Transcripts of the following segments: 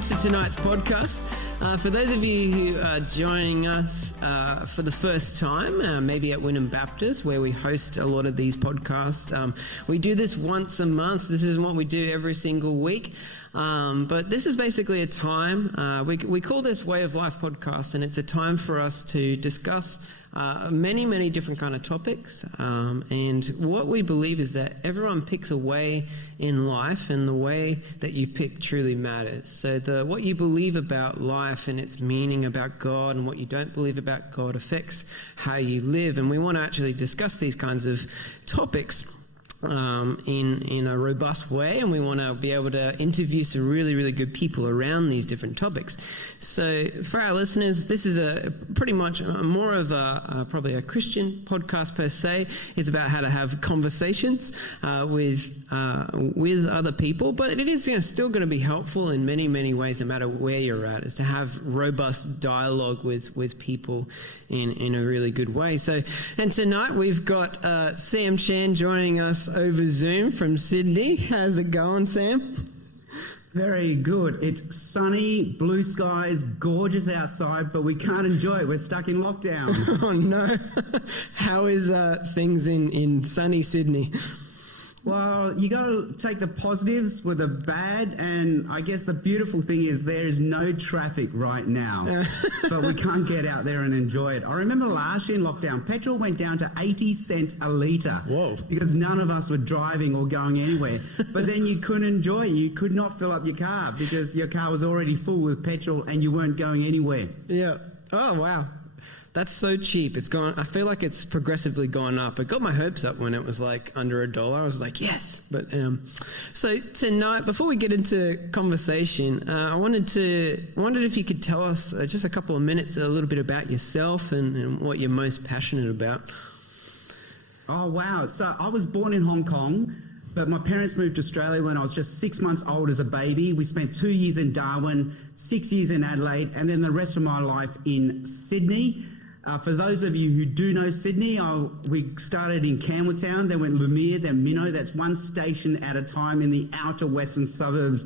welcome to tonight's podcast. For those of you who are joining us for the first time, maybe at Wynnum Baptist, where we host a lot of these podcasts, we do this once a month. This isn't what we do every single week. But this is basically a time, we call this Way of Life podcast, and it's a time for us to discuss many different kind of topics. And what we believe is that everyone picks a way in life, and the way that you pick truly matters. So what you believe about life and its meaning, about God, and what you don't believe about God affects how you live. And we want to actually discuss these kinds of topics in a robust way, and we want to be able to interview some really good people around these different topics. So for our listeners, this is a pretty much more of probably a Christian podcast per se. It's about how to have conversations with other people, but it is still going to be helpful in many ways, no matter where you're at, is to have robust dialogue with people in a really good way. So, and tonight we've got Sam Chan joining us over Zoom from Sydney. How's it going, Sam? Very good. It's sunny, blue skies, gorgeous outside, but we can't enjoy it. We're stuck in lockdown. Oh no. How is things in sunny Sydney? Well, you got to take the positives with the bad, and I guess the beautiful thing is there is no traffic right now, but we can't get out there and enjoy it. I remember last year in lockdown, petrol went down to 80 cents a litre. Whoa. Because none of us were driving or going anywhere. But then you couldn't enjoy it. You could not fill up your car because your car was already full with petrol and you weren't going anywhere. Yeah. Oh, wow. That's so cheap. It's gone. I feel like it's progressively gone up. It got my hopes up when it was like under $1. I was like, yes. But so tonight, before we get into conversation, I wondered if you could tell us just a couple of minutes, a little bit about yourself and what you're most passionate about. Oh wow! So I was born in Hong Kong, but my parents moved to Australia when I was just 6 months old as a baby. We spent 2 years in Darwin, 6 years in Adelaide, and then the rest of my life in Sydney. For those of you who do know Sydney, we started in Campbelltown, then went Lumiere, then Minnow. That's one station at a time in the outer western suburbs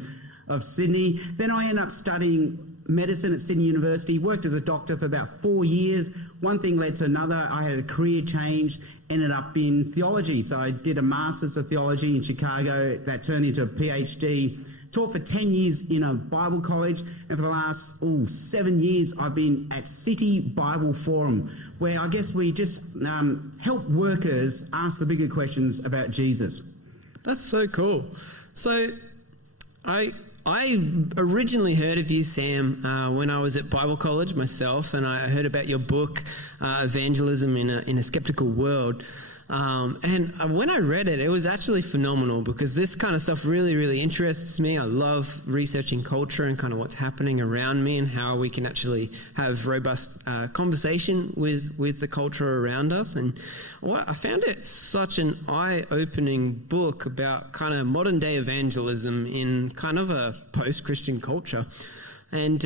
of Sydney. Then I ended up studying medicine at Sydney University, worked as a doctor for about 4 years. One thing led to another. I had a career change, ended up in theology. So I did a Master's of Theology in Chicago. That turned into a PhD. Taught for 10 years in a Bible college, and for the last 7 years I've been at City Bible Forum, where I guess we just help workers ask the bigger questions about Jesus. That's so cool. So I originally heard of you, Sam, when I was at Bible college myself, and I heard about your book, Evangelism in a Skeptical World. And when I read it, it was actually phenomenal, because this kind of stuff really interests me. I love researching culture and kind of what's happening around me and how we can actually have robust conversation with the culture around us. And I found it such an eye-opening book about kind of modern day evangelism in kind of a post-Christian culture. And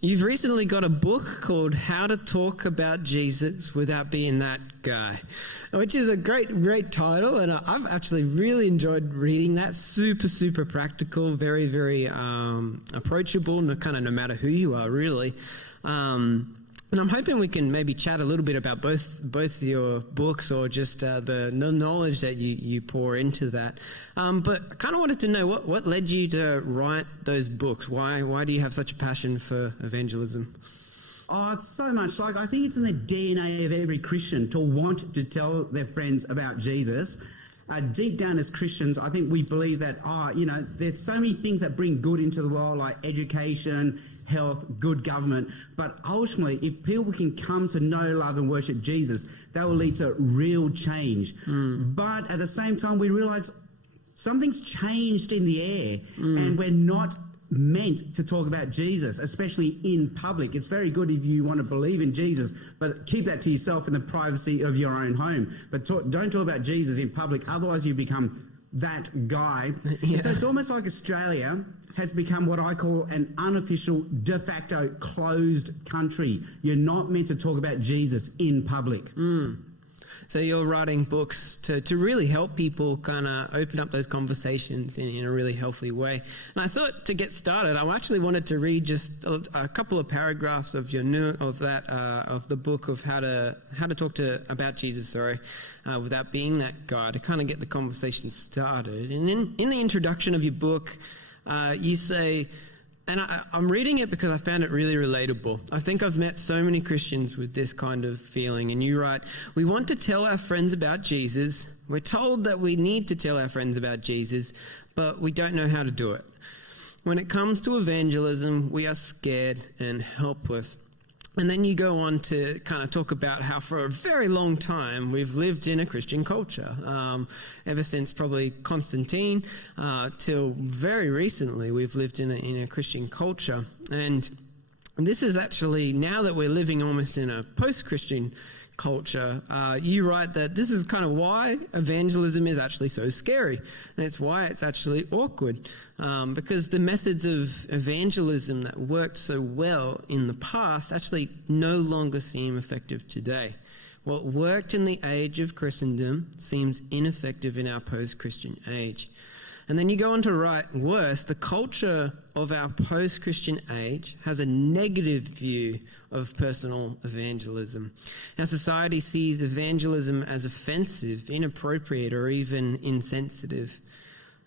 you've recently got a book called How to Talk About Jesus Without Being That Guy, which is a great title, and I've actually really enjoyed reading that. Super practical, very approachable, no matter who you are, really. And I'm hoping we can maybe chat a little bit about both your books, or just the knowledge that you pour into that. But I kind of wanted to know what led you to write those books. Why do you have such a passion for evangelism? Oh, it's so much. Like, I think it's in the DNA of every Christian to want to tell their friends about Jesus. Deep down as Christians, I think we believe that, there's so many things that bring good into the world, like education, health, good government. But ultimately, if people can come to know, love and worship Jesus, that will lead to real change. But at the same time, we realize something's changed in the air, and we're not meant to talk about Jesus, especially in public. It's very good if you want to believe in Jesus, but keep that to yourself in the privacy of your own home. But don't talk about Jesus in public, otherwise you become that guy. Yeah. So it's almost like Australia has become what I call an unofficial, de facto closed country. You're not meant to talk about Jesus in public. So you're writing books to really help people kind of open up those conversations in a really healthy way. And I thought to get started, I actually wanted to read just a couple of paragraphs of of the book of how to talk about Jesus, without being that guy, to kind of get the conversation started. And then in the introduction of your book, you say, and I'm reading it because I found it really relatable. I think I've met so many Christians with this kind of feeling. And you write, we want to tell our friends about Jesus. We're told that we need to tell our friends about Jesus, but we don't know how to do it. When it comes to evangelism, we are scared and helpless. And then you go on to kind of talk about how for a very long time we've lived in a Christian culture, ever since probably Constantine till very recently we've lived in a Christian culture. And this is actually, now that we're living almost in a post-Christian culture, you write that this is kind of why evangelism is actually so scary. And it's why it's actually awkward, because the methods of evangelism that worked so well in the past actually no longer seem effective today. What worked in the age of Christendom seems ineffective in our post-Christian age. And then you go on to write, worse, the culture of our post-Christian age has a negative view of personal evangelism. Our society sees evangelism as offensive, inappropriate, or even insensitive.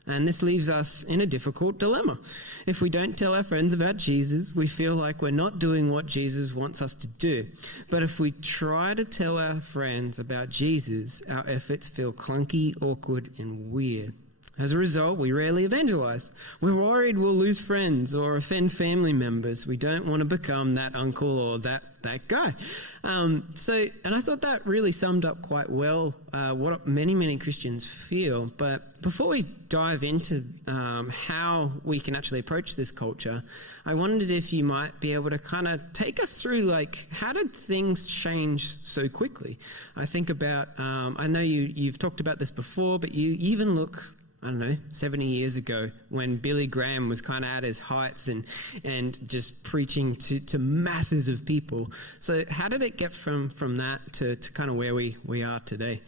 And this leaves us in a difficult dilemma. If we don't tell our friends about Jesus, we feel like we're not doing what Jesus wants us to do. But if we try to tell our friends about Jesus, our efforts feel clunky, awkward, and weird. As a result, we rarely evangelize. We're worried we'll lose friends or offend family members. We don't want to become that uncle or that guy. And I thought that really summed up quite well what many Christians feel. But before we dive into how we can actually approach this culture, I wondered if you might be able to kind of take us through, like, how did things change so quickly? I think about, I know you've talked about this before, but you even look, I don't know, 70 years ago when Billy Graham was kind of at his heights and just preaching to masses of people. So how did it get from that to kind of where we are today?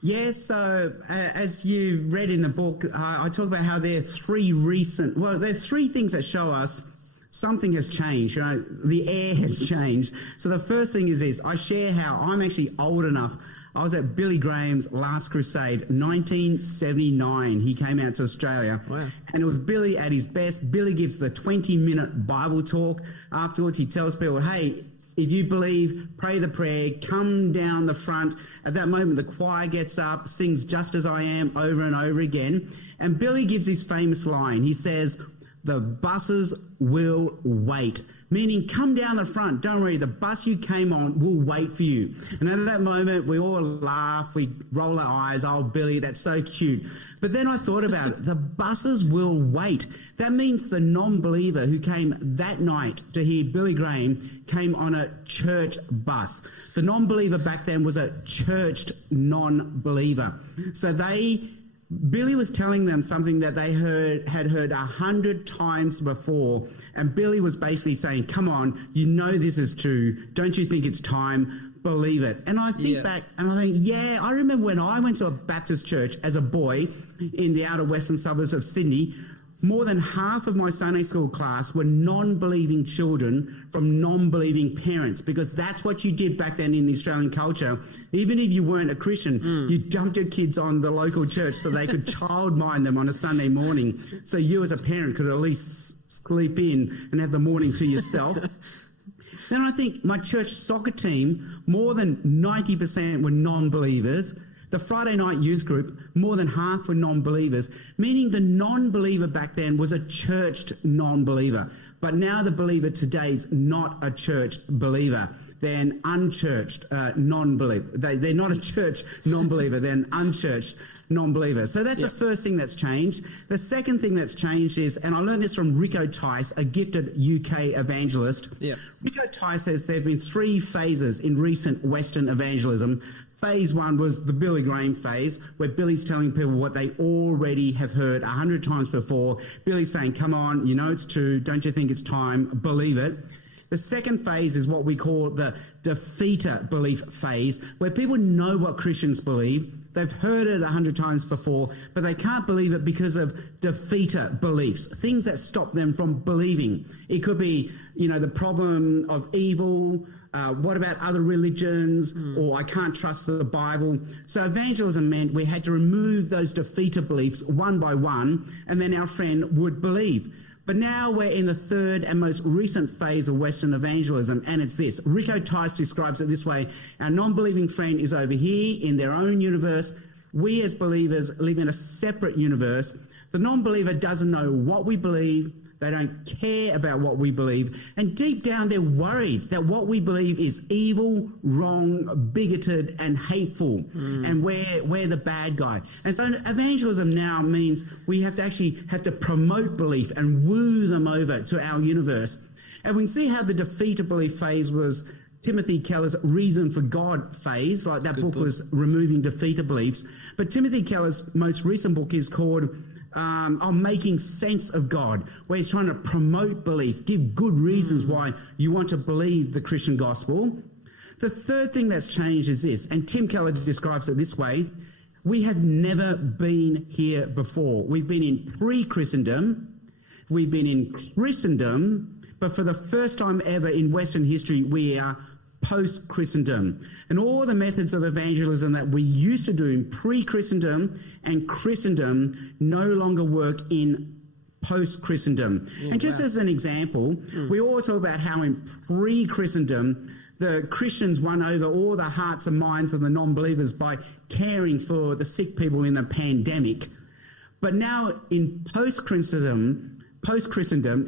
Yeah, so as you read in the book, I talk about how there are three things that show us something has changed. You know, the air has changed. So the first thing is this. I share how I'm actually old enough. I was at Billy Graham's last crusade, 1979. He came out to Australia. Wow. And it was Billy at his best. Billy gives the 20-minute Bible talk. Afterwards, he tells people, hey, if you believe, pray the prayer, come down the front. At that moment, the choir gets up, sings Just As I Am over and over again. And Billy gives his famous line. He says, the buses will wait. Meaning, come down the front. Don't worry, the bus you came on will wait for you. And at that moment, we all laugh, we roll our eyes. Oh, Billy, that's so cute. But then I thought about it. The buses will wait. That means the non-believer who came that night to hear Billy Graham came on a church bus. The non-believer back then was a churched non-believer. So Billy was telling them something that they had heard 100 times before. And Billy was basically saying, come on, you know this is true. Don't you think it's time? Believe it. And I think back and I think, yeah, I remember when I went to a Baptist church as a boy in the outer western suburbs of Sydney, more than half of my Sunday school class were non-believing children from non-believing parents, because that's what you did back then in the Australian culture. Even if you weren't a Christian, you dumped your kids on the local church so they could childmind them on a Sunday morning. So you as a parent could at least sleep in and have the morning to yourself. Then I think my church soccer team, more than 90% were non-believers. The Friday night youth group, more than half were non-believers, meaning the non-believer back then was a churched non-believer. But now the believer today is not a churched believer. They're an unchurched non-believer. They're not a church non-believer, they're an unchurched non-believer. So that's the first thing that's changed. The second thing that's changed is, and I learned this from Rico Tice, a gifted UK evangelist. Rico Tice says there have been three phases in recent Western evangelism. Phase one was the Billy Graham phase, where Billy's telling people what they already have heard 100 times before. Billy's saying, come on, you know it's true. Don't you think it's time? Believe it. The second phase is what we call the defeater belief phase, where people know what Christians believe. They've heard it 100 times before, but they can't believe it because of defeater beliefs, things that stop them from believing. It could be, the problem of evil. What about other religions? Or I can't trust the Bible. So evangelism meant we had to remove those defeater beliefs one by one, and then our friend would believe. But now we're in the third and most recent phase of Western evangelism, and it's this. Rico Tice describes it this way. Our non-believing friend is over here in their own universe. We as believers live in a separate universe. The non-believer doesn't know what we believe. They don't care about what we believe. And deep down, they're worried that what we believe is evil, wrong, bigoted, and hateful. And we're the bad guy. And so evangelism now means we have to promote belief and woo them over to our universe. And we can see how the defeater belief phase was Timothy Keller's Reason for God phase. Like that book was removing defeater beliefs. But Timothy Keller's most recent book is called on making sense of God, where he's trying to promote belief, give good reasons why you want to believe the Christian gospel. The third thing that's changed is this, and Tim Keller describes it this way: we have never been here before. We've been in pre-Christendom, we've been in Christendom, but for the first time ever in Western history, we are post-Christendom. And all the methods of evangelism that we used to do in pre-Christendom and Christendom no longer work in post-Christendom. And just as an example, we all talk about how in pre-Christendom, the Christians won over all the hearts and minds of the non-believers by caring for the sick people in the pandemic. But now in post-Christendom,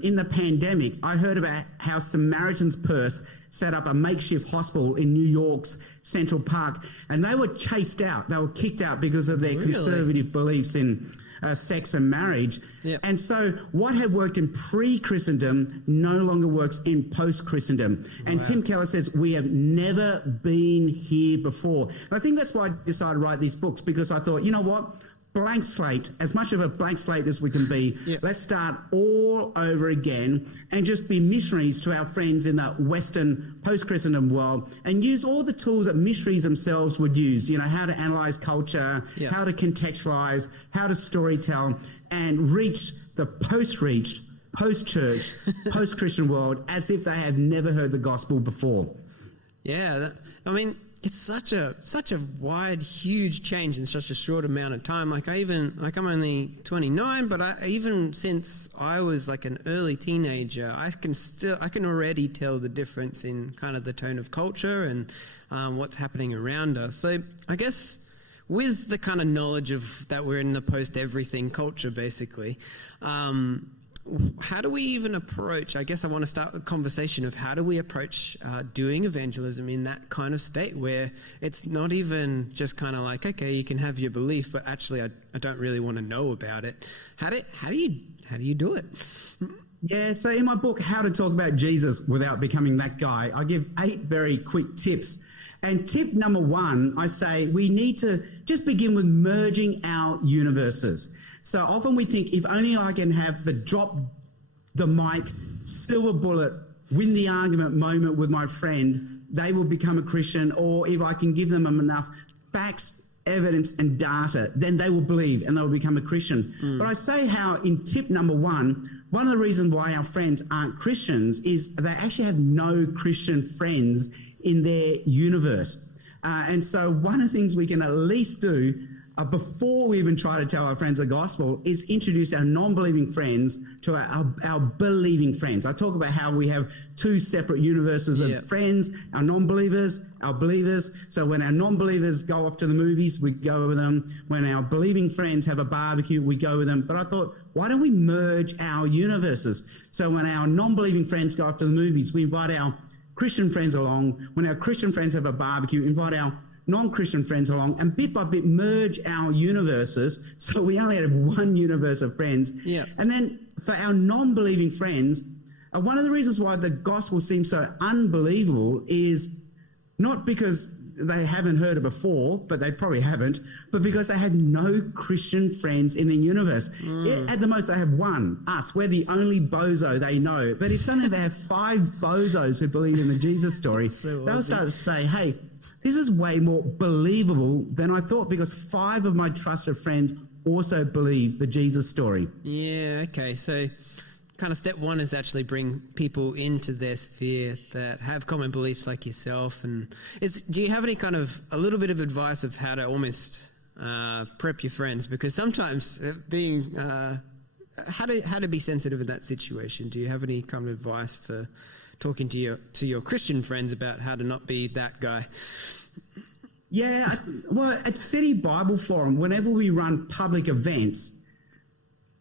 in the pandemic, I heard about how Samaritan's Purse set up a makeshift hospital in New York's Central Park, and they were chased out. They were kicked out because of their conservative beliefs in sex and marriage. And so what had worked in pre-Christendom no longer works in post-Christendom. And Tim Keller says we have never been here before. And I think that's why I decided to write these books, because I thought, you know what? Blank slate, as much of a blank slate as we can be. Let's start all over again and just be missionaries to our friends in the Western post-Christendom world, and use all the tools that missionaries themselves would use, how to analyze culture, how to contextualize, how to storytell, and reach the post-reached, post-church, post-Christian world as if they have never heard the gospel before. It's such a wide, huge change in such a short amount of time. I'm only 29, but even since I was like an early teenager, I can already tell the difference in kind of the tone of culture and what's happening around us. So I guess with the kind of knowledge of that we're in the post-everything culture, basically, how do we even approach, I guess I want to start the conversation of how do we approach doing evangelism in that kind of state where it's not even just kind of like, okay, you can have your belief, but actually I don't really want to know about it. How do you do it? Yeah, so in my book, How to Talk About Jesus Without Becoming That Guy, I give 8 very quick tips. And tip number 1, I say we need to just begin with merging our universes. So often we think, if only I can have the drop the mic, silver bullet, win the argument moment with my friend, they will become a Christian. Or if I can give them enough facts, evidence and data, then they will believe and they will become a Christian. But I say how in tip number 1, one of the reasons why our friends aren't Christians is they actually have no Christian friends in their universe. And so one of the things we can at least do before we even try to tell our friends the gospel is introduce our non-believing friends to our believing friends. I talk about how we have 2 separate universes of friends, our non-believers, our believers. So when our non-believers go off to the movies, we go with them. When our believing friends have a barbecue, we go with them. But I thought, why don't we merge our universes? So when our non-believing friends go off to the movies, we invite our Christian friends along. When our Christian friends have a barbecue, invite our non-Christian friends along, and bit by bit merge our universes so we only have one universe of friends. And then for our non-believing friends, one of the reasons why the gospel seems so unbelievable is not because they haven't heard it before, but they probably haven't, but because they had no Christian friends in the universe. At the most, they have one, us. We're the only bozo they know. But if suddenly they have 5 bozos who believe in the Jesus story, they'll start to say, hey, this is way more believable than I thought, because 5 of my trusted friends also believe the Jesus story. Yeah, okay. So kind of step 1 is actually bring people into their sphere that have common beliefs like yourself. And do you have any kind of a little bit of advice of how to almost prep your friends? Because sometimes how to be sensitive in that situation. Do you have any kind of advice for talking to your Christian friends about how to not be that guy? Yeah, well, at City Bible Forum, whenever we run public events,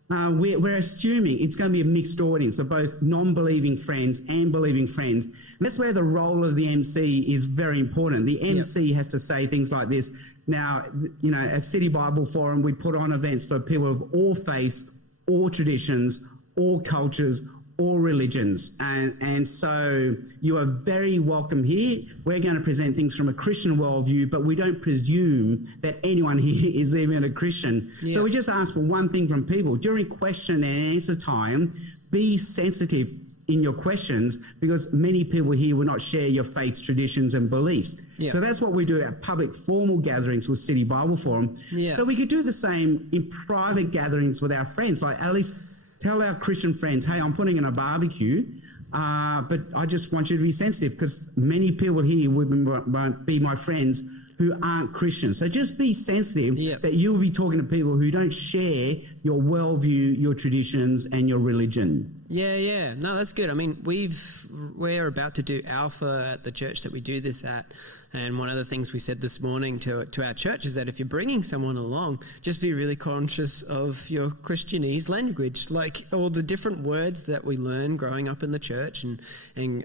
we're assuming it's going to be a mixed audience of both non-believing friends and believing friends. And that's where the role of the MC is very important. The MC has to say things like this. Now, at City Bible Forum, we put on events for people of all faiths, all traditions, all cultures, all religions. And so you are very welcome here. We're going to present things from a Christian worldview, but we don't presume that anyone here is even a Christian. Yeah. So we just ask for one thing from people. During question and answer time, be sensitive in your questions, because many people here will not share your faiths, traditions and beliefs. Yeah. So that's what we do at public formal gatherings with City Bible Forum. Yeah. So we could do the same in private gatherings with our friends, like at least tell our Christian friends, hey, I'm putting in a barbecue, but I just want you to be sensitive, because many people here won't be my friends who aren't Christians. So just be sensitive that you'll be talking to people who don't share your worldview, your traditions, and your religion. Yeah. No, that's good. I mean, we're about to do Alpha at the church that we do this at. And one of the things we said this morning to our church is that if you're bringing someone along, just be really conscious of your Christianese language, like all the different words that we learn growing up in the church and being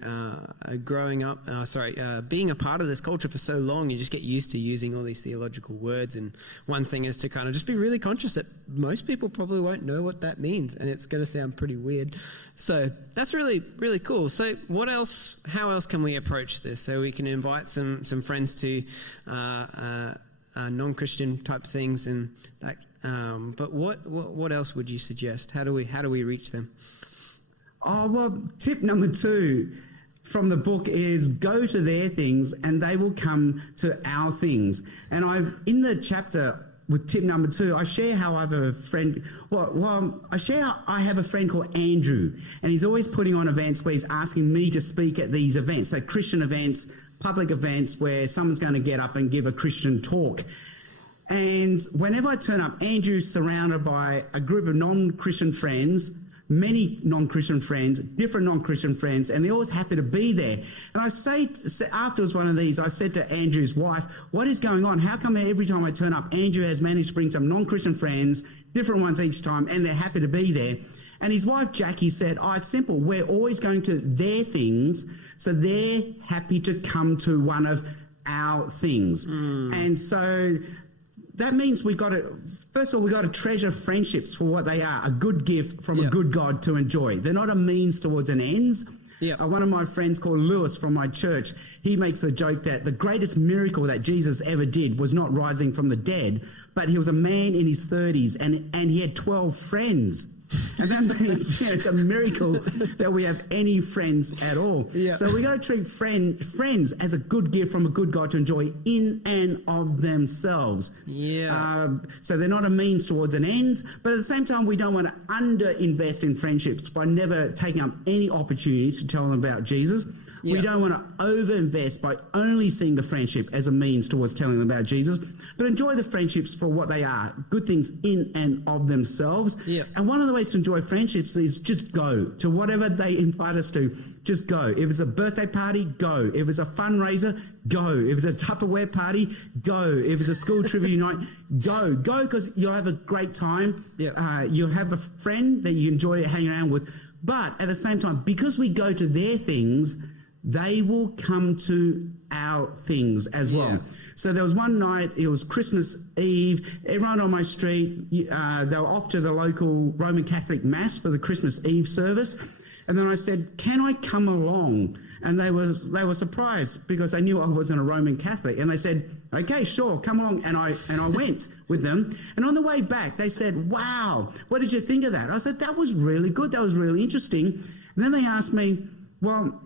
a part of this culture for so long. You just get used to using all these theological words. And one thing is to kind of just be really conscious that most people probably won't know what that means, and it's going to sound pretty weird. So that's really, really cool. So how else can we approach this? So we can invite some friends to non-Christian type things, and that. But what else would you suggest? How do we reach them? Oh, well, tip number 2 from the book is go to their things and they will come to our things. And in the chapter with tip number 2, I share how I have a friend. I have a friend called Andrew, and he's always putting on events where he's asking me to speak at these events, so Christian events, public events where someone's going to get up and give a Christian talk. And whenever I turn up, Andrew's surrounded by a group of non-Christian friends, many non-Christian friends, different non-Christian friends, and they're always happy to be there. And I say, afterwards one of these, I said to Andrew's wife, what is going on? How come every time I turn up, Andrew has managed to bring some non-Christian friends, different ones each time, and they're happy to be there? And his wife, Jackie, said, it's simple. We're always going to their things, so they're happy to come to one of our things. And so that means first of all, we've got to treasure friendships for what they are, a good gift from a good God to enjoy. They're not a means towards an ends. One of my friends called Lewis from my church, he makes the joke that the greatest miracle that Jesus ever did was not rising from the dead, but he was a man in his 30s and he had 12 friends. And that means it's a miracle that we have any friends at all. So we got to treat friends as a good gift from a good God to enjoy in and of themselves. So they're not a means towards an end, but at the same time, we don't want to under-invest in friendships by never taking up any opportunities to tell them about Jesus. We don't want to over-invest by only seeing the friendship as a means towards telling them about Jesus, but enjoy the friendships for what they are, good things in and of themselves. And one of the ways to enjoy friendships is just go to whatever they invite us to. Just go. If it's a birthday party, go. If it's a fundraiser, go. If it's a Tupperware party, go. If it's a school trivia night, go. Go, because you'll have a great time. You'll have a friend that you enjoy hanging around with. But at the same time, because we go to their things, they will come to our things as well. So there was one night, it was Christmas Eve, everyone on my street, they were off to the local Roman Catholic Mass for the Christmas Eve service. And then I said, can I come along? And they were surprised because they knew I wasn't a Roman Catholic. And they said, okay, sure, come along. And I went with them. And on the way back, they said, wow, what did you think of that? I said, that was really good. That was really interesting. And then they asked me, well,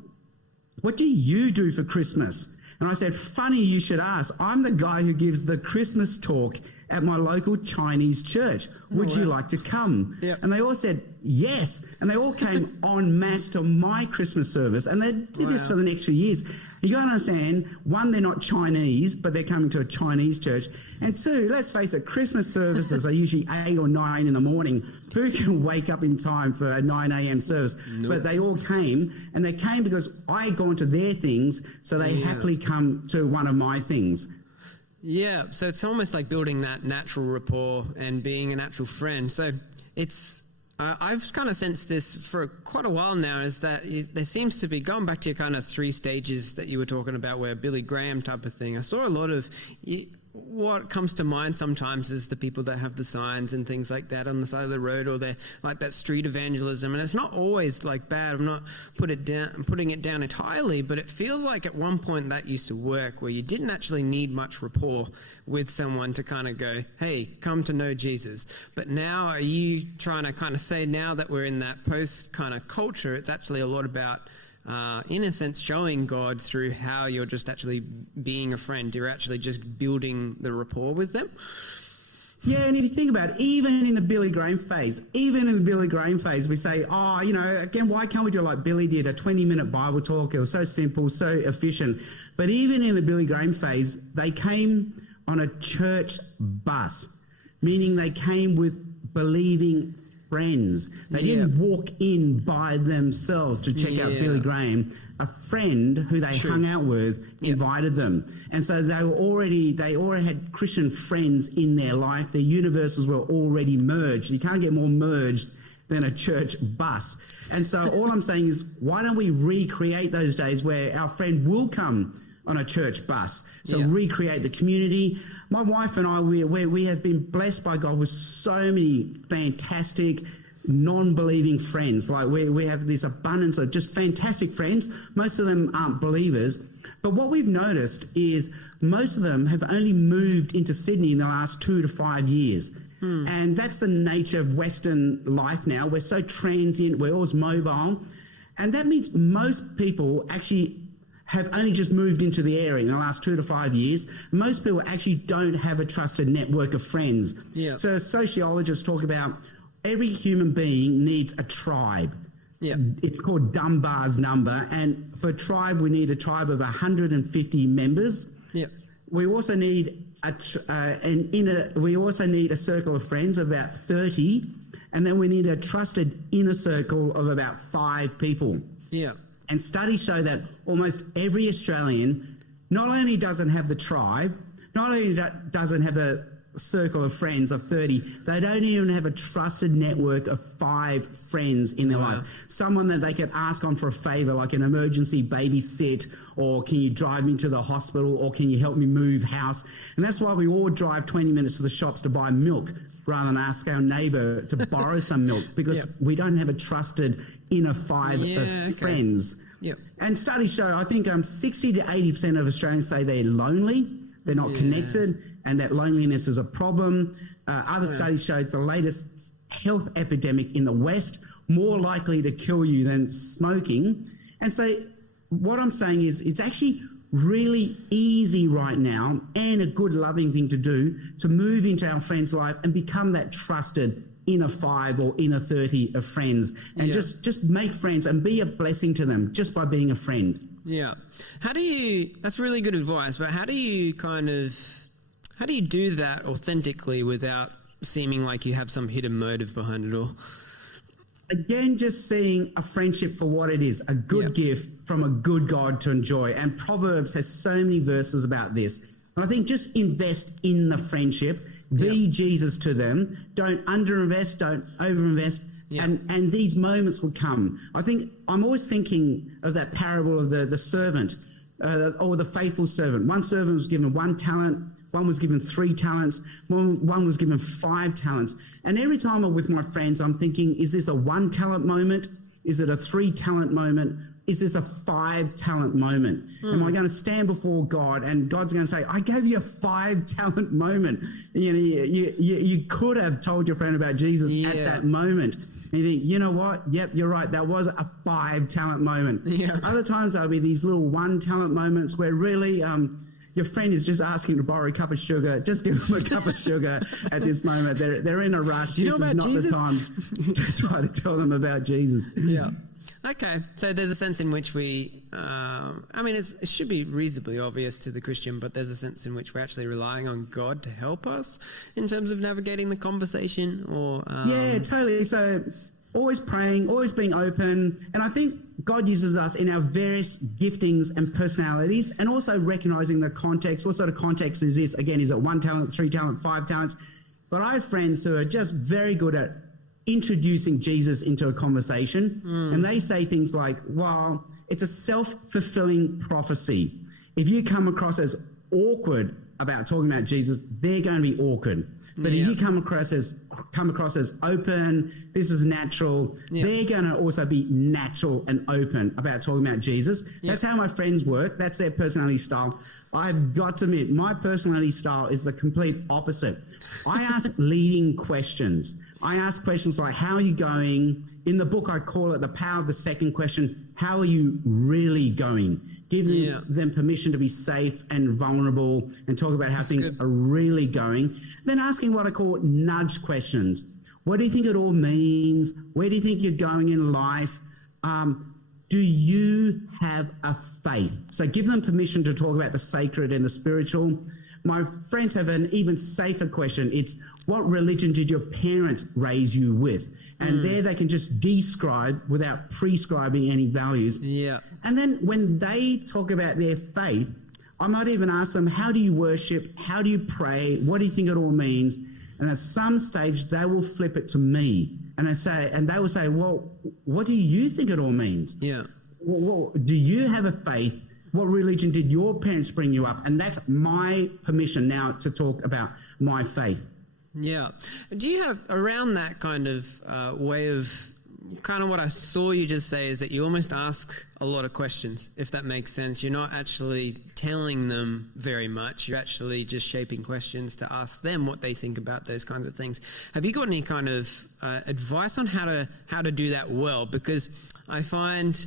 what do you do for Christmas? And I said, funny you should ask. I'm the guy who gives the Christmas talk at my local Chinese church. Would you like to come? Yep. And they all said, yes. And they all came en masse to my Christmas service. And they did this for the next few years. You got to understand, one, they're not Chinese, but they're coming to a Chinese church. And two, let's face it, Christmas services are usually 8 or 9 in the morning. Who can wake up in time for a 9 a.m. service? Nope. But they all came, and they came because I had gone to their things, so they happily come to one of my things. Yeah, so it's almost like building that natural rapport and being a natural friend. So it's, I've kind of sensed this for quite a while now, is that there seems to be, going back to your kind of 3 stages that you were talking about, where Billy Graham type of thing, I saw a lot of, what comes to mind sometimes is the people that have the signs and things like that on the side of the road, or they're like that street evangelism. And it's not always like bad. I'm not putting it down entirely, but it feels like at one point that used to work, where you didn't actually need much rapport with someone to kind of go, hey, come to know Jesus. But now, are you trying to kind of say, now that we're in that post kind of culture, it's actually a lot about in a sense, showing God through how you're just actually being a friend. You're actually just building the rapport with them. Yeah, and if you think about it, even in the Billy Graham phase, we say, oh, you know, again, why can't we do like Billy did, a 20-minute Bible talk? It was so simple, so efficient. But even in the Billy Graham phase, they came on a church bus, meaning they came with believing friends. They didn't walk in by themselves to check out Billy Graham. A friend who they hung out with invited them. And so they already had Christian friends in their life. Their universes were already merged. You can't get more merged than a church bus. And so all I'm saying is, why don't we recreate those days where our friend will come on a church bus? So recreate the community. My wife and I, we have been blessed by God with so many fantastic non-believing friends. Like we have this abundance of just fantastic friends. Most of them aren't believers. But what we've noticed is most of them have only moved into Sydney in the last 2 to 5 years. And that's the nature of Western life now. We're so transient. We're always mobile. And that means most people actually have only just moved into the area in the last 2 to 5 years. Most people actually don't have a trusted network of friends. So sociologists talk about every human being needs a tribe. It's called Dunbar's number. And for a tribe, we need a tribe of 150 members. We also need a circle of friends of about 30. And then we need a trusted inner circle of about 5 people. And studies show that almost every Australian not only doesn't have the tribe, not only doesn't have a circle of friends of 30, they don't even have a trusted network of 5 friends in their life. Someone that they can ask on for a favour, like an emergency babysit, or can you drive me to the hospital, or can you help me move house? And that's why we all drive 20 minutes to the shops to buy milk rather than ask our neighbour to borrow some milk, because we don't have a trusted inner 5 of friends. And studies show, I think 60 to 80% of Australians say they're lonely, they're not connected, and that loneliness is a problem. Other studies show it's the latest health epidemic in the West, more likely to kill you than smoking. And so what I'm saying is, it's actually really easy right now, and a good loving thing to do, to move into our friend's life and become that trusted inner 5 or inner 30 of friends, and just make friends and be a blessing to them just by being a friend. That's really good advice, but how do you do that authentically without seeming like you have some hidden motive behind it all? Again, just seeing a friendship for what it is, a good gift from a good God to enjoy. And Proverbs has so many verses about this. And I think just invest in the friendship, be Jesus to them, don't underinvest, don't overinvest, and these moments will come. I think I'm always thinking of that parable of the servant, or the faithful servant. One servant was given 1 talent, one was given 3 talents, one was given 5 talents. And every time I'm with my friends, I'm thinking, is this a 1 talent moment? Is it a 3 talent moment? is this a 5-talent moment? Am I going to stand before God and God's going to say, I gave you a 5-talent moment? You know, you could have told your friend about Jesus at that moment. And you think, you know what? Yep, you're right. That was a 5-talent moment. Yeah. Other times there'll be these little 1-talent moments where really your friend is just asking to borrow a cup of sugar. Just give them a cup of sugar at this moment. They're in a rush. This is not Jesus? The time to try to tell them about Jesus. Yeah. Okay. So there's a sense in which we, it should be reasonably obvious to the Christian, but there's a sense in which we're actually relying on God to help us in terms of navigating the conversation or... Yeah, totally. So always praying, always being open. And I think God uses us in our various giftings and personalities, and also recognizing the context. What sort of context is this? Again, is it 1 talent, 3 talent, 5 talents? But I have friends who are just very good at introducing Jesus into a conversation. And they say things like, well, it's a self-fulfilling prophecy. If you come across as awkward about talking about Jesus, they're going to be awkward. But if you come across as open, this is natural, they're going to also be natural and open about talking about Jesus. That's how my friends work. That's their personality style. I've got to admit, my personality style is the complete opposite. I ask leading questions. I ask questions like, how are you going? In the book, I call it the power of the second question. How are you really going? Giving them permission to be safe and vulnerable and talk about how things are really going. Then asking what I call nudge questions. What do you think it all means? Where do you think you're going in life? Do you have a faith? So give them permission to talk about the sacred and the spiritual. My friends have an even safer question. It's, what religion did your parents raise you with? And there they can just describe without prescribing any values. Yeah. And then when they talk about their faith, I might even ask them, how do you worship? How do you pray? What do you think it all means? And at some stage, they will flip it to me. And they will say, well, what do you think it all means? Yeah. Well, do you have a faith? What religion did your parents bring you up? And that's my permission now to talk about my faith. Yeah. Do you have around that kind of way of kind of what I saw you just say is that you almost ask a lot of questions, if that makes sense. You're not actually telling them very much. You're actually just shaping questions to ask them what they think about those kinds of things. Have you got any kind of advice on how to do that well? Because I find...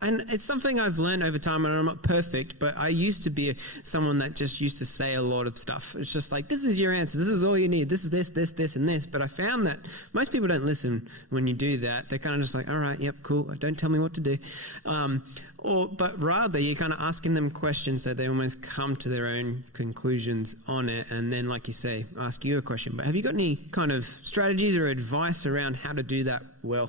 and it's something I've learned over time, and I'm not perfect, but I used to be someone that just used to say a lot of stuff. It's just like, this is your answer. This is all you need. This is this, and this. But I found that most people don't listen when you do that. They're kind of just like, all right, yep, cool. Don't tell me what to do. But rather, you're kind of asking them questions so they almost come to their own conclusions on it. And then, like you say, ask you a question. But have you got any kind of strategies or advice around how to do that well?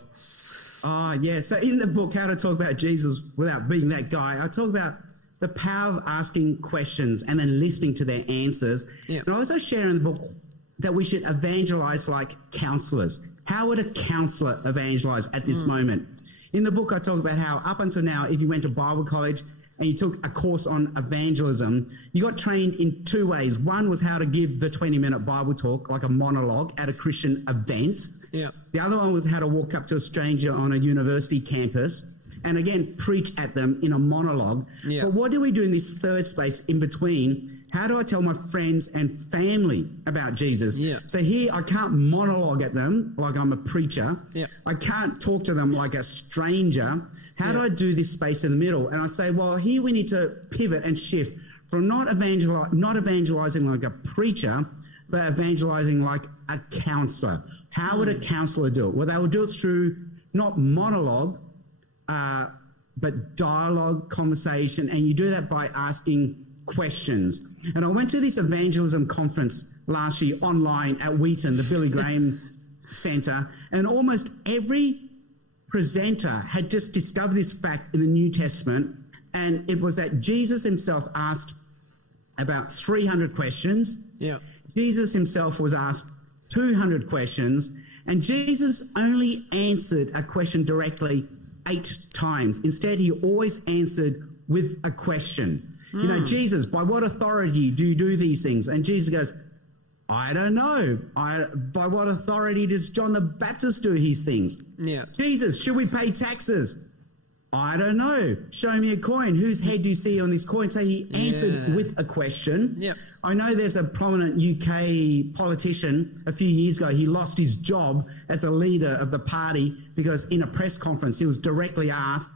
Oh, yeah. So in the book, How to Talk About Jesus Without Being That Guy, I talk about the power of asking questions and then listening to their answers. Yeah. And I also share in the book that we should evangelize like counselors. How would a counselor evangelize at this moment? In the book, I talk about how up until now, if you went to Bible college and you took a course on evangelism, you got trained in 2 ways. One was how to give the 20-minute Bible talk, like a monologue at a Christian event. Yeah. The other one was how to walk up to a stranger on a university campus and, again, preach at them in a monologue. Yeah. But what do we do in this third space in between? How do I tell my friends and family about Jesus? Yeah. So here I can't monologue at them like I'm a preacher. Yeah. I can't talk to them like a stranger. How do I do this space in the middle? And I say, well, here we need to pivot and shift from not evangelizing like a preacher, but evangelizing like a counselor. How would a counselor do it? Well, they would do it through not monologue, but dialogue, conversation, and you do that by asking questions. And I went to this evangelism conference last year online at Wheaton, the Billy Graham Centre, and almost every presenter had just discovered this fact in the New Testament, and it was that Jesus himself asked about 300 questions. Yeah. Jesus himself was asked 200 questions, and Jesus only answered a question directly 8 times. Instead, he always answered with a question. You know, Jesus, by what authority do you do these things? And Jesus goes, I don't know. By what authority does John the Baptist do his things? Yeah. Jesus, should we pay taxes? I don't know. Show me a coin. Whose head do you see on this coin? So he answered with a question. Yep. I know there's a prominent UK politician a few years ago. He lost his job as the leader of the party because in a press conference he was directly asked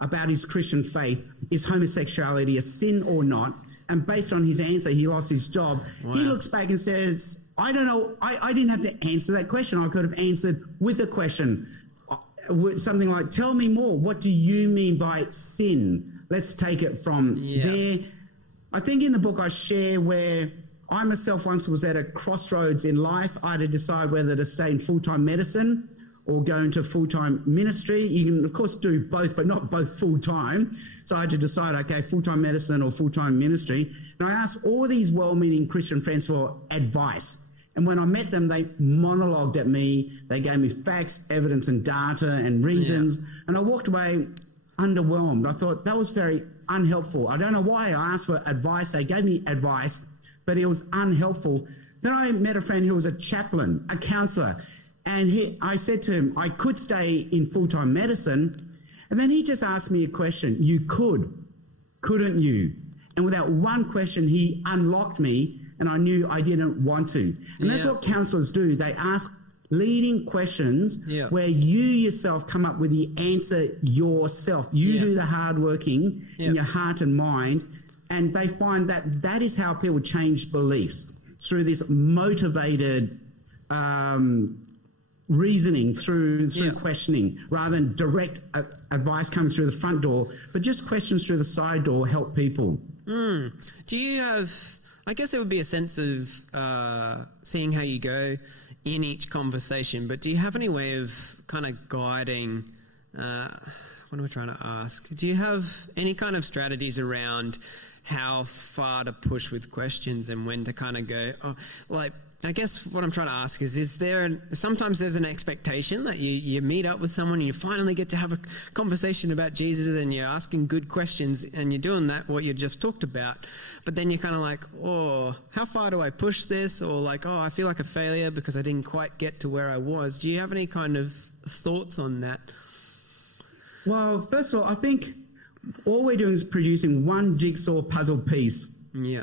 about his Christian faith. Is homosexuality a sin or not? And based on his answer, he lost his job. Wow. He looks back and says, I don't know. I didn't have to answer that question. I could have answered with a question. Something like, tell me more. What do you mean by sin? Let's take it from there. I think in the book I share where I myself once was at a crossroads in life. I had to decide whether to stay in full-time medicine or go into full-time ministry. You can, of course, do both, but not both full-time. So I had to decide, okay, full-time medicine or full-time ministry. And I asked all these well-meaning Christian friends for advice. And when I met them, they monologued at me. They gave me facts, evidence, and data and reasons. Yeah. And I walked away underwhelmed. I thought that was very unhelpful. I don't know why I asked for advice. They gave me advice, but it was unhelpful. Then I met a friend who was a chaplain, a counsellor. And I said to him, I could stay in full-time medicine. And then he just asked me a question. You could, couldn't you? And without one question, he unlocked me, and I knew I didn't want to. And that's what counsellors do. They ask leading questions where you yourself come up with the answer yourself. You do the hard working in your heart and mind, and they find that that is how people change beliefs, through this motivated reasoning, through questioning, rather than direct advice coming through the front door, but just questions through the side door help people. Do you have, I guess it would be a sense of seeing how you go in each conversation, but do you have any way of kind of guiding, what am I trying to ask? Do you have any kind of strategies around how far to push with questions and when to kind of go, I guess what I'm trying to ask is there sometimes there's an expectation that you meet up with someone and you finally get to have a conversation about Jesus and you're asking good questions and you're doing that, what you just talked about, but then you're kind of like, oh, how far do I push this? Or like, oh, I feel like a failure because I didn't quite get to where I was. Do you have any kind of thoughts on that? Well, first of all, I think all we're doing is producing one jigsaw puzzle piece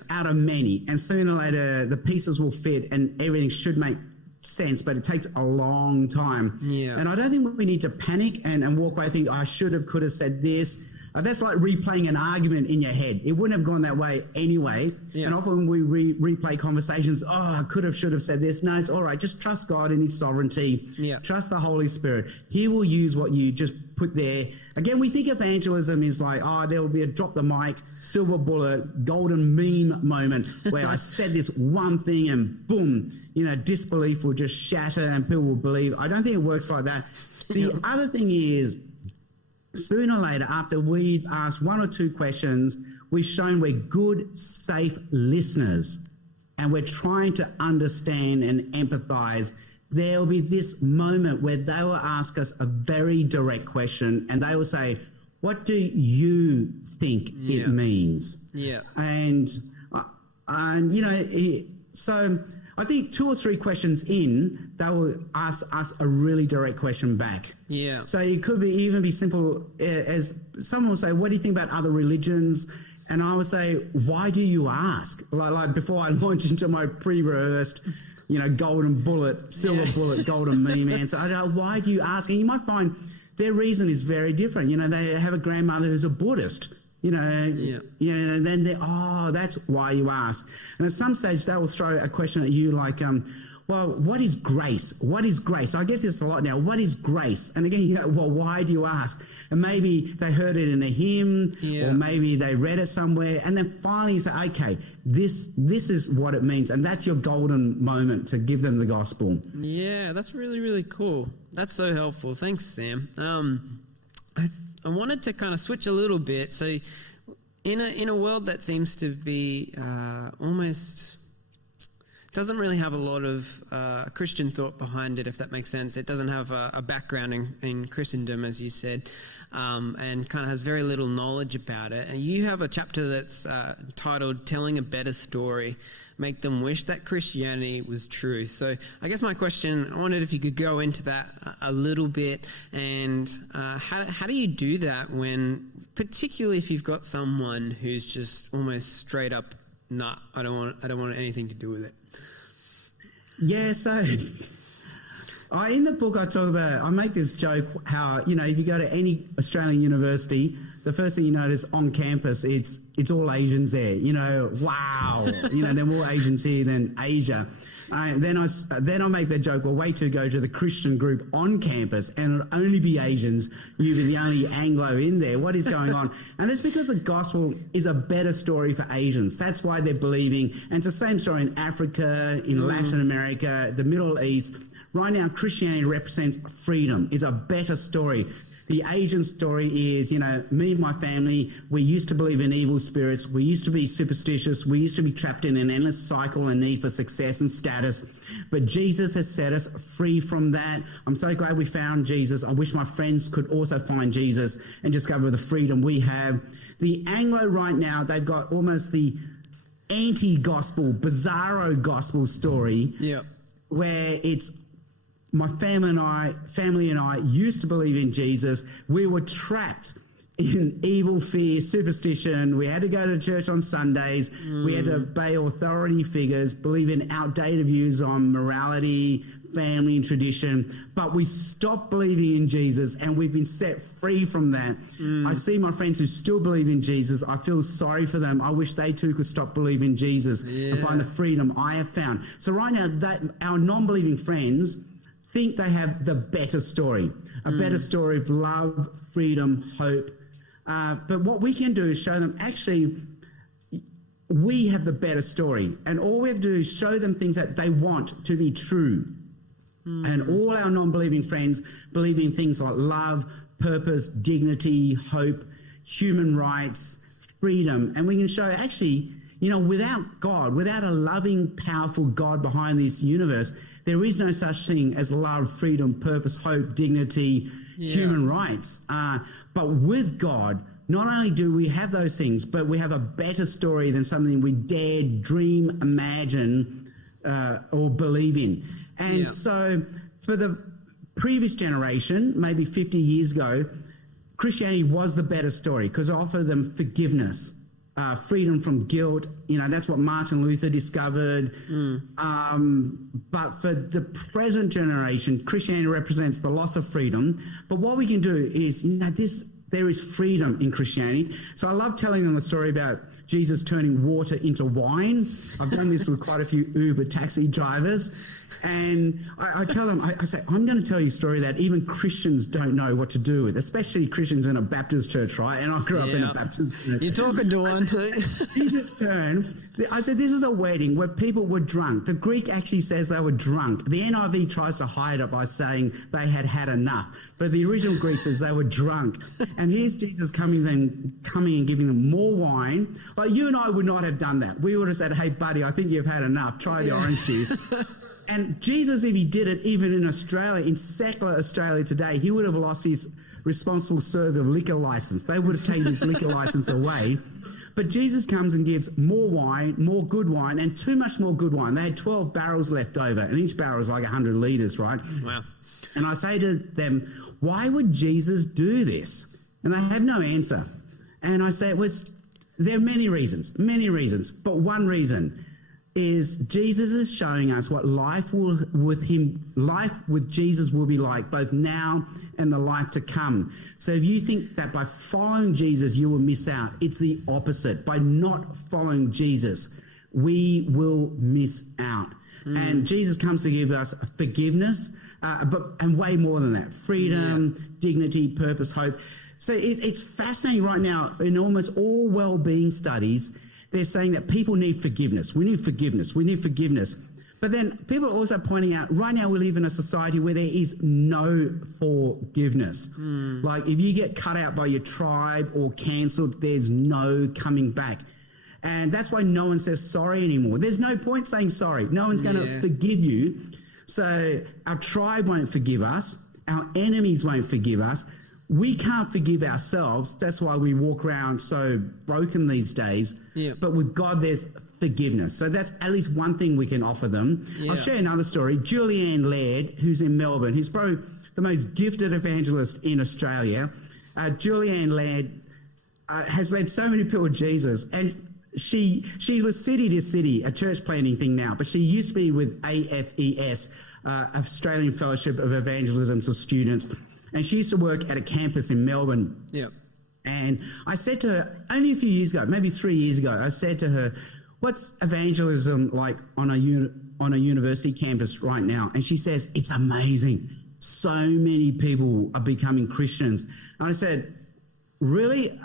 out of many, and sooner or later the pieces will fit and everything should make sense, but it takes a long time. And I don't think we need to panic and walk away thinking I should have, could have said this. That's like replaying an argument in your head. It wouldn't have gone that way anyway. And often we replay conversations, oh, I could have, should have said this. No, it's all right. Just trust God in his sovereignty. Trust the Holy Spirit. He will use what you just put there. Again, we think evangelism is like, oh, there will be a drop the mic, silver bullet, golden meme moment where I said this one thing and boom, disbelief will just shatter and people will believe. I don't think it works like that. The other thing is, sooner or later, after we've asked one or two questions, we've shown we're good, safe listeners and we're trying to understand and empathize. There will be this moment where they will ask us a very direct question and they will say, what do you think it means? And so I think 2 or 3 questions in, they will ask us a really direct question back. So it could even be simple as someone will say, what do you think about other religions? And I would say, why do you ask? Like before I launch into my pre-rehearsed, golden bullet, silver bullet, golden meme answer. I don't know, why do you ask? And you might find their reason is very different. They have a grandmother who's a Buddhist. And then that's why you ask. And at some stage they will throw a question at you like, well, what is grace? What is grace? I get this a lot now. What is grace? And again, you go, well, why do you ask? And maybe they heard it in a hymn, or maybe they read it somewhere, and then finally you say, okay, this is what it means, and that's your golden moment to give them the gospel. Yeah, that's really, really cool. That's so helpful. Thanks, Sam. I wanted to kind of switch a little bit. So in a world that seems to be almost doesn't really have a lot of Christian thought behind it, if that makes sense. It doesn't have a background in Christendom, as you said, and kind of has very little knowledge about it. And you have a chapter that's titled "Telling a Better Story, Make Them Wish That Christianity Was True." So I guess my question, I wondered if you could go into that a little bit, and how do you do that when, particularly if you've got someone who's just almost straight up, nah, I don't want anything to do with it. Yeah, so in the book I talk about, I make this joke how, if you go to any Australian university, the first thing you notice on campus, it's all Asians there. Wow, they're more Asians here than Asia. Then I make that joke, well, wait till you go to the Christian group on campus and it'll only be Asians. You'll be the only Anglo in there. What is going on? And that's because the gospel is a better story for Asians. That's why they're believing. And it's the same story in Africa, in Latin America, the Middle East. Right now, Christianity represents freedom. It's a better story. The Asian story is, me and my family, we used to believe in evil spirits. We used to be superstitious. We used to be trapped in an endless cycle and need for success and status. But Jesus has set us free from that. I'm so glad we found Jesus. I wish my friends could also find Jesus and discover the freedom we have. The Anglo right now, they've got almost the anti-gospel, bizarro gospel story. Yep. Where it's, my family and I used to believe in Jesus. We were trapped in evil fear, superstition. We had to go to church on Sundays. We had to obey authority figures, believe in outdated views on morality, family and tradition. But we stopped believing in Jesus and we've been set free from that. I see my friends who still believe in Jesus. I feel sorry for them. I wish they too could stop believing in Jesus and find the freedom I have found. So right now, our non-believing friends think they have the better story, a better story of love, freedom, hope. But what we can do is show them, actually, we have the better story. And all we have to do is show them things that they want to be true. And all our non-believing friends believe in things like love, purpose, dignity, hope, human rights, freedom. And we can show, actually, without God, without a loving, powerful God behind this universe, there is no such thing as love, freedom, purpose, hope, dignity, human rights. But with God, not only do we have those things, but we have a better story than something we dared dream, imagine, or believe in. And so for the previous generation, maybe 50 years ago, Christianity was the better story because it offered them forgiveness. Freedom from guilt, that's what Martin Luther discovered. But for the present generation, Christianity represents the loss of freedom. But what we can do is, there is freedom in Christianity. So I love telling them the story about Jesus turning water into wine. I've done this with quite a few Uber taxi drivers. And I tell them, I say, I'm going to tell you a story that even Christians don't know what to do with, especially Christians in a Baptist church, right? And I grew up in a Baptist church. You're talking to one. Jesus turned. I said, this is a wedding where people were drunk. The Greek actually says they were drunk. The NIV tries to hide it by saying they had had enough. But the original Greek says they were drunk. And here's Jesus coming and giving them more wine. Like, you and I would not have done that. We would have said, hey, buddy, I think you've had enough. Try the orange juice. And Jesus, if he did it, even in Australia, in secular Australia today, he would have lost his responsible serve of liquor license. They would have taken his liquor license away. But Jesus comes and gives more wine, more good wine, and too much more good wine. They had 12 barrels left over, and each barrel is like 100 litres, right? Wow. And I say to them, why would Jesus do this? And they have no answer. And I say, there are many reasons, but one reason is Jesus is showing us what life with Jesus will be like, both now and the life to come. So if you think that by following Jesus you will miss out, it's the opposite. By not following Jesus, we will miss out. And Jesus comes to give us forgiveness, and way more than that, freedom, dignity, purpose, hope. So it's fascinating right now in almost all well-being studies. They're saying that people need forgiveness. We need forgiveness. We need forgiveness. But then people are also pointing out, right now we live in a society where there is no forgiveness. Like if you get cut out by your tribe or cancelled, there's no coming back. And that's why no one says sorry anymore. There's no point saying sorry. No one's going to forgive you. So our tribe won't forgive us. Our enemies won't forgive us. We can't forgive ourselves. That's why we walk around so broken these days. Yeah. But with God, there's forgiveness. So that's at least one thing we can offer them. Yeah. I'll share another story. Julianne Laird, who's in Melbourne, who's probably the most gifted evangelist in Australia. Julianne Laird has led so many people to Jesus. And she was city to city, a church planting thing now, but she used to be with AFES, Australian Fellowship of Evangelism to Students. And she used to work at a campus in Melbourne. Yep. And I said to her, only a few years ago, maybe 3 years ago, I said to her, what's evangelism like on a university campus right now? And she says, it's amazing. So many people are becoming Christians. And I said, really?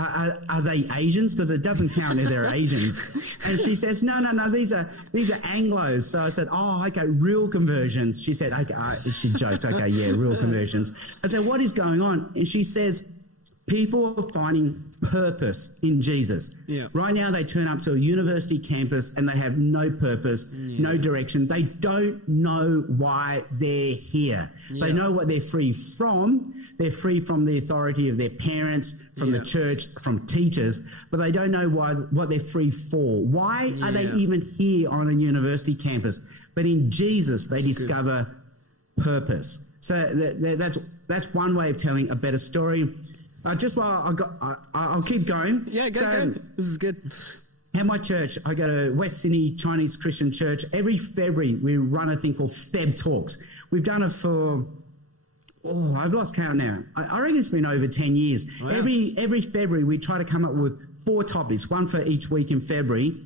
Are they Asians? Because it doesn't count if they're Asians. And she says, no, these are Anglos. So I said, oh, okay, real conversions. She said, okay, she jokes, okay, yeah, real conversions. I said, what is going on? And she says, people are finding purpose in Jesus. Yeah. Right now they turn up to a university campus and they have no purpose, no direction. They don't know why they're here. Yeah. They know what they're free from. They're free from the authority of their parents, from the church, from teachers, but they don't know what they're free for. Why are they even here on a university campus? But in Jesus, they discover purpose. So that's one way of telling a better story. Just while I'll keep going. Yeah, go. This is good. At my church, I go to West Sydney Chinese Christian Church. Every February, we run a thing called Feb Talks. We've done it for... I've lost count now. I reckon it's been over 10 years. Wow. Every February, we try to come up with 4 topics, one for each week in February,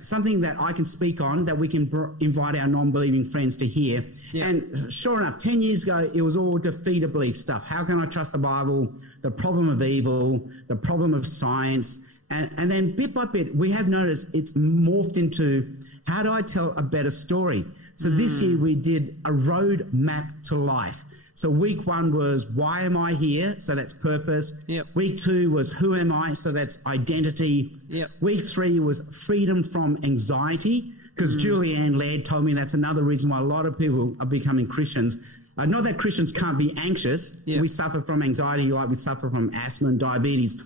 something that I can speak on that we can invite our non-believing friends to hear. Yeah. And sure enough, 10 years ago, it was all defeat of belief stuff. How can I trust the Bible? The problem of evil, the problem of science. And then bit by bit, we have noticed it's morphed into how do I tell a better story? So this year we did a road map to life. So week 1 was, why am I here? So that's purpose. Yep. Week 2 was, who am I? So that's identity. Yep. Week 3 was freedom from anxiety, because Julianne Laird told me that's another reason why a lot of people are becoming Christians. Not that Christians can't be anxious. Yep. We suffer from anxiety, like we suffer from asthma and diabetes.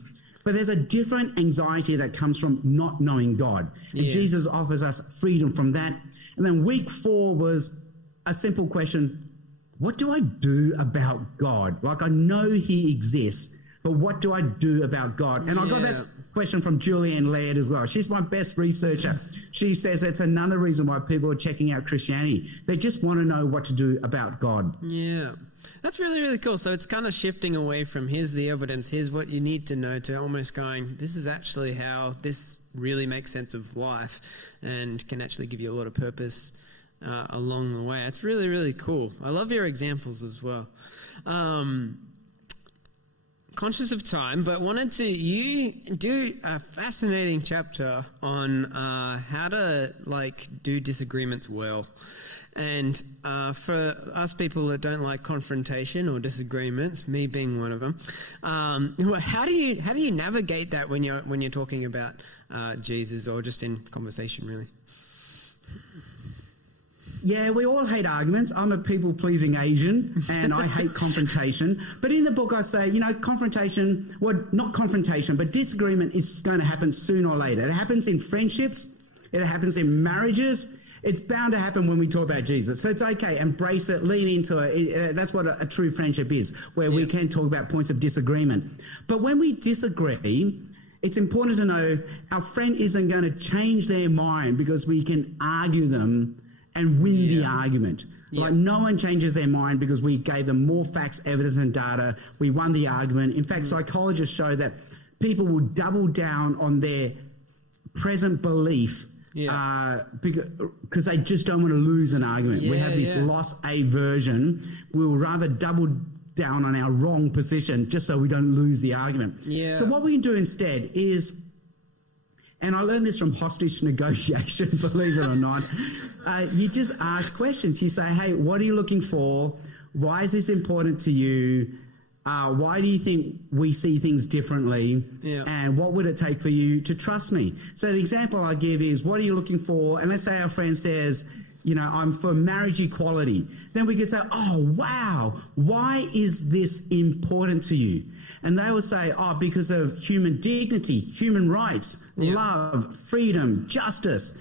But there's a different anxiety that comes from not knowing God. And Jesus offers us freedom from that. And then week 4 was a simple question. What do I do about God? Like, I know he exists, but what do I do about God? And I got that question from Julianne Laird as well. She's my best researcher. She says that's another reason why people are checking out Christianity. They just want to know what to do about God. Yeah. That's really, really cool. So it's kind of shifting away from here's the evidence, here's what you need to know, to almost going, this is actually how this really makes sense of life and can actually give you a lot of purpose along the way. It's really, really cool. I love your examples as well. Conscious of time, but you do a fascinating chapter on how to do disagreements well. And for us people that don't like confrontation or disagreements, me being one of them, how do you navigate that when you're talking about Jesus or just in conversation, really? Yeah, we all hate arguments. I'm a people-pleasing Asian, and I hate confrontation. But in the book, I say, confrontation, well, not confrontation, but disagreement is going to happen sooner or later. It happens in friendships. It happens in marriages. It's bound to happen when we talk about Jesus. So it's okay. Embrace it. Lean into it. That's what a true friendship is, where we can talk about points of disagreement. But when we disagree, it's important to know our friend isn't going to change their mind because we can argue them and win the argument. Like, no one changes their mind because we gave them more facts, evidence, and data. We won the argument. In fact, psychologists show that people will double down on their present belief because they just don't want to lose an argument. We have this loss aversion. We'll rather double down on our wrong position just so we don't lose the argument. So what we can do instead is, and I learned this from hostage negotiation, believe it or not, you just ask questions. You say, hey, what are you looking for? Why is this important to you? Why do you think we see things differently? Yeah. And what would it take for you to trust me? So the example I give is, what are you looking for? And let's say our friend says, I'm for marriage equality. Then we could say, oh, wow, why is this important to you? And they will say, oh, because of human dignity, human rights, love, freedom, justice.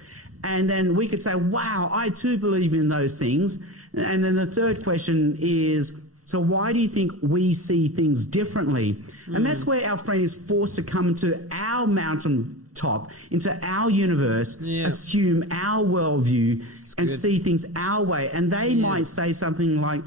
And then we could say, wow, I too believe in those things. And then the third question is, so why do you think we see things differently? And that's where our friend is forced to come to our mountaintop, into our universe, assume our worldview, and see things our way. And they might say something like,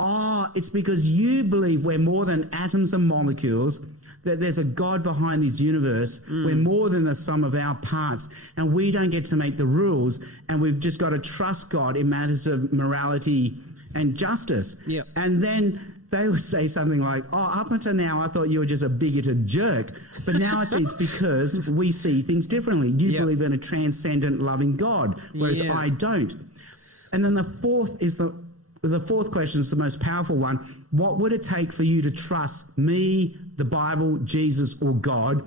oh, it's because you believe we're more than atoms and molecules, that there's a God behind this universe. We're more than the sum of our parts, and we don't get to make the rules, and we've just got to trust God in matters of morality and justice. Yep. And then they would say something like, oh, up until now I thought you were just a bigoted jerk, but now I see it's because we see things differently. You believe in a transcendent, loving God, whereas I don't. And then the fourth question is the most powerful one. What would it take for you to trust me, the Bible, Jesus, or God?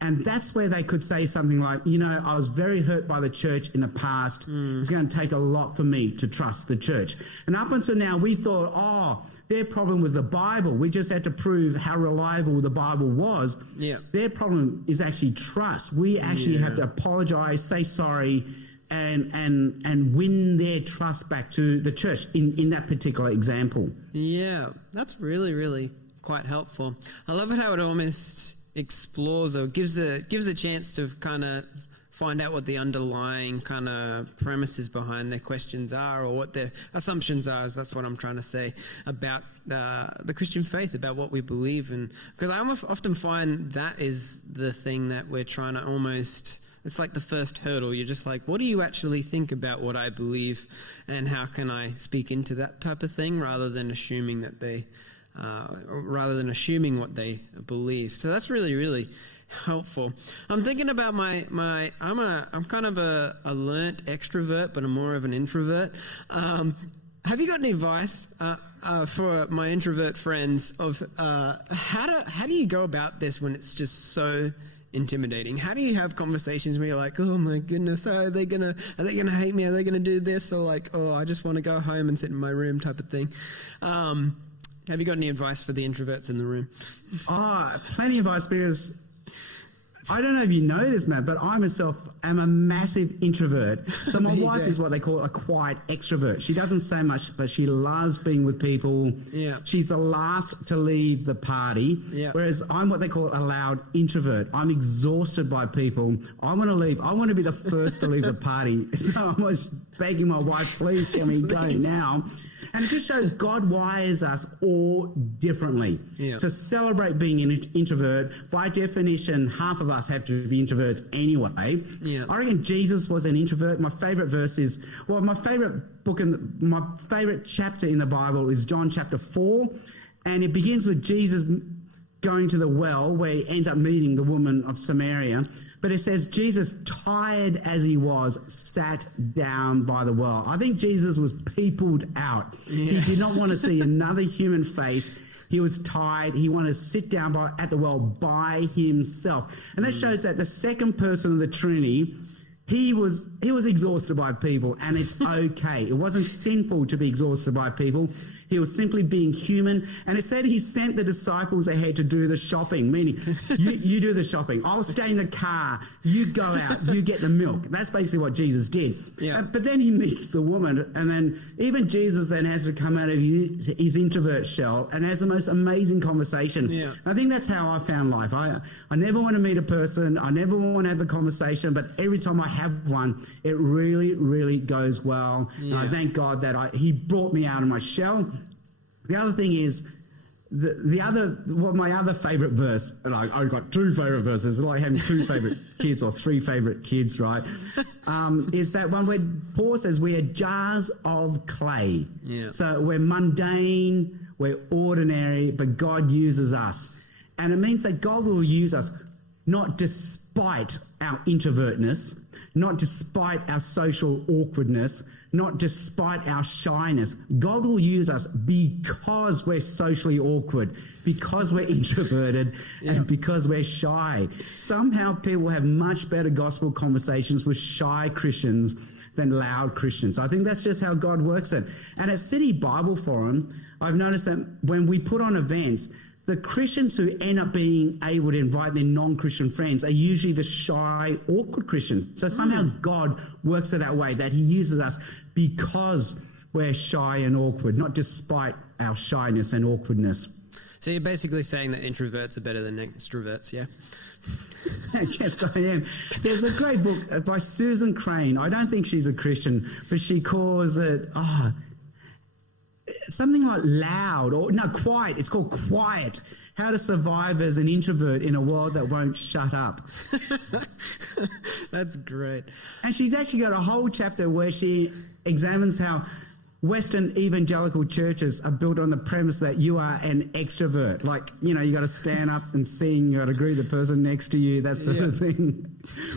And that's where they could say something like, I was very hurt by the church in the past. It's going to take a lot for me to trust the church. And up until now, we thought, oh, their problem was the Bible. We just had to prove how reliable the Bible was. Yeah. Their problem is actually trust. We actually have to apologize, say sorry, and win their trust back to the church in that particular example. Yeah, that's really, really quite helpful. I love it how it almost explores or gives a chance to kind of find out what the underlying kind of premises behind their questions are, or what their assumptions are. That's what I'm trying to say about the Christian faith, about what we believe in. Because I often find that is the thing that we're trying to almost... It's like the first hurdle. You're just like, what do you actually think about what I believe, and how can I speak into that type of thing, rather than assuming what they believe. So that's really, really helpful. I'm thinking about I'm kind of a learnt extrovert, but I'm more of an introvert. Have you got any advice for my introvert friends of how do you go about this when it's just so intimidating? How do you have conversations where you're like, oh my goodness, are they gonna hate me? Are they gonna do this? Or like, oh, I just want to go home and sit in my room type of thing. Have you got any advice for the introverts in the room? Oh, plenty of advice, because I don't know if you know this, Matt, but I myself am a massive introvert. So my wife is what they call a quiet extrovert. She doesn't say much, but she loves being with people. Yeah. She's the last to leave the party, whereas I'm what they call a loud introvert. I'm exhausted by people. I want to leave. I want to be the first to leave the party. So I'm always begging my wife, please get me going now. And it just shows God wires us all differently. Yeah. To celebrate being an introvert, by definition, half of us have to be introverts anyway. Yeah. I reckon Jesus was an introvert. My favourite verse is, my favourite book and my favourite chapter in the Bible is John chapter 4. And it begins with Jesus going to the well, where he ends up meeting the woman of Samaria. But it says Jesus, tired as he was, sat down by the well. I think Jesus was peopled out. Yeah. He did not want to see another human face. He was tired. He wanted to sit down at the well by himself. And that shows that the second person of the Trinity, he was exhausted by people, and it's okay. It wasn't sinful to be exhausted by people. He was simply being human. And it said he sent the disciples ahead to do the shopping, meaning you do the shopping. I'll stay in the car. You go out. You get the milk. That's basically what Jesus did. Yeah. But then he meets the woman, and then even Jesus then has to come out of his introvert shell and has the most amazing conversation. Yeah. I think that's how I found life. I never want to meet a person. I never want to have a conversation, but every time I have one, it really, really goes well. Yeah. And I thank God that he brought me out of my shell. The other thing is, my other favourite verse, and I've got two favourite verses, it's like having two favourite kids or three favourite kids, right? Is that one where Paul says we are jars of clay. Yeah. So we're mundane, we're ordinary, but God uses us. And it means that God will use us not despite despite our introvertness, not despite our social awkwardness, not despite our shyness. God will use us because we're socially awkward, because we're introverted, and because we're shy. Somehow people have much better gospel conversations with shy Christians than loud Christians. I think that's just how God works it. And at City Bible Forum, I've noticed that when we put on events, the Christians who end up being able to invite their non-Christian friends are usually the shy, awkward Christians. So somehow God works it that way, that he uses us because we're shy and awkward, not despite our shyness and awkwardness. So you're basically saying that introverts are better than extroverts, yeah? Yes, I am. There's a great book by Susan Crane. I don't think she's a Christian, but she calls it... something like loud, or no, quiet. It's called Quiet. How to survive as an introvert in a world that won't shut up. That's great. And she's actually got a whole chapter where she examines how Western evangelical churches are built on the premise that you are an extrovert. Like, you know, you got to stand up and sing, you got to greet the person next to you, that sort of thing.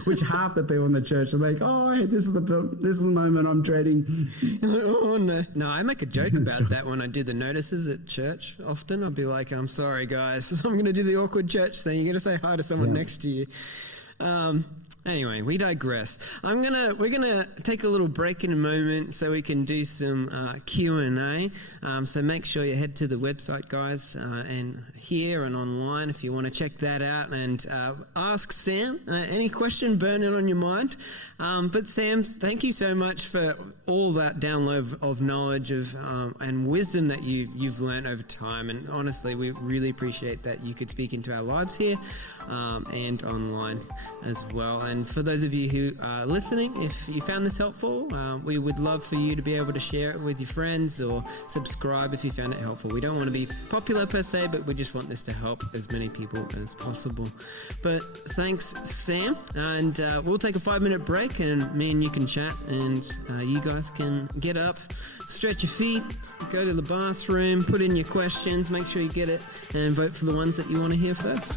Which half the people in the church are like, oh, hey, this is the moment I'm dreading. Oh, no. No, I make a joke about that when I do the notices at church often. I'll be like, I'm sorry, guys. I'm going to do the awkward church thing. You're going to say hi to someone next to you. Anyway, we digress. We're gonna take a little break in a moment so we can do some Q&A. So make sure you head to the website, guys, and here and online if you want to check that out and ask Sam any question burning on your mind. But Sam, thank you so much for all that download of knowledge and wisdom that you've learned over time. And honestly, we really appreciate that you could speak into our lives here and online as well. And for those of you who are listening, if you found this helpful, we would love for you to be able to share it with your friends or subscribe if you found it helpful. We don't want to be popular per se, but we just want this to help as many people as possible. But thanks, Sam. And we'll take a 5-minute break and me and you can chat and you guys can get up, stretch your feet, go to the bathroom, put in your questions, make sure you get it, and vote for the ones that you want to hear first.